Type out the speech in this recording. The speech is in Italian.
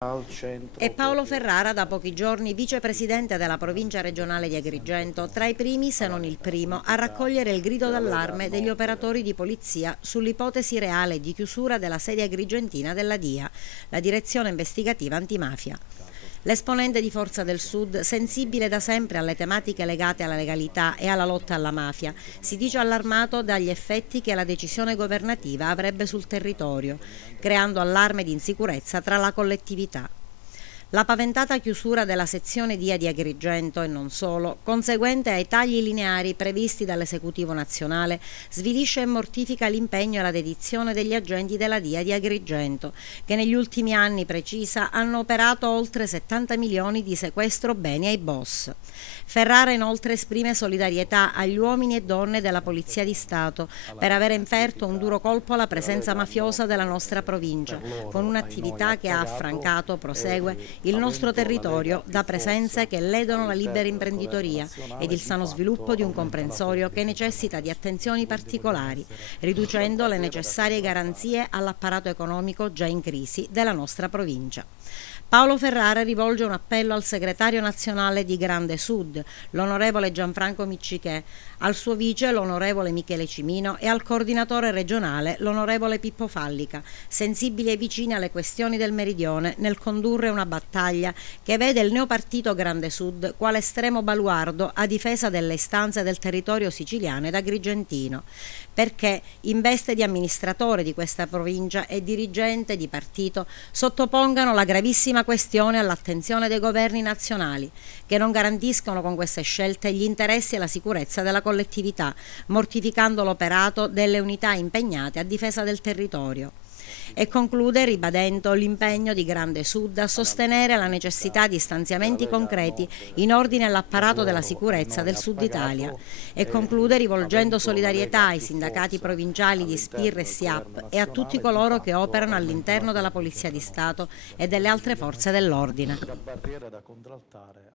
È Paolo Ferrara, da pochi giorni vicepresidente della provincia regionale di Agrigento, tra i primi, se non il primo, a raccogliere il grido d'allarme degli operatori di polizia sull'ipotesi reale di chiusura della sede agrigentina della DIA, la Direzione Investigativa Antimafia. L'esponente di Forza del Sud, sensibile da sempre alle tematiche legate alla legalità e alla lotta alla mafia, si dice allarmato dagli effetti che la decisione governativa avrebbe sul territorio, creando allarme di insicurezza tra la collettività. La paventata chiusura della sezione DIA di Agrigento, e non solo, conseguente ai tagli lineari previsti dall'esecutivo nazionale, svilisce e mortifica l'impegno e la dedizione degli agenti della DIA di Agrigento, che negli ultimi anni, precisa, hanno operato oltre 70 milioni di sequestro beni ai boss. Ferrara inoltre esprime solidarietà agli uomini e donne della Polizia di Stato per aver inferto un duro colpo alla presenza mafiosa della nostra provincia, con un'attività che ha affrancato, prosegue, il nostro territorio da presenze che ledono la libera imprenditoria ed il sano sviluppo di un comprensorio che necessita di attenzioni particolari, riducendo le necessarie garanzie all'apparato economico già in crisi della nostra provincia. Paolo Ferrara rivolge un appello al segretario nazionale di Grande Sud, l'onorevole Gianfranco Miccichè, al suo vice, l'onorevole Michele Cimino, e al coordinatore regionale, l'onorevole Pippo Fallica, sensibili e vicini alle questioni del Meridione nel condurre una battaglia che vede il neopartito Grande Sud quale estremo baluardo a difesa delle istanze del territorio siciliano ed agrigentino, perché in veste di amministratore di questa provincia e dirigente di partito sottopongano la gravissima questione all'attenzione dei governi nazionali, che non garantiscono con queste scelte gli interessi e la sicurezza della collettività, mortificando l'operato delle unità impegnate a difesa del territorio. E conclude ribadendo l'impegno di Grande Sud a sostenere la necessità di stanziamenti concreti in ordine all'apparato della sicurezza del Sud Italia, e conclude rivolgendo solidarietà ai sindacati provinciali di SPIR e SIAP e a tutti coloro che operano all'interno della Polizia di Stato e delle altre forze dell'ordine.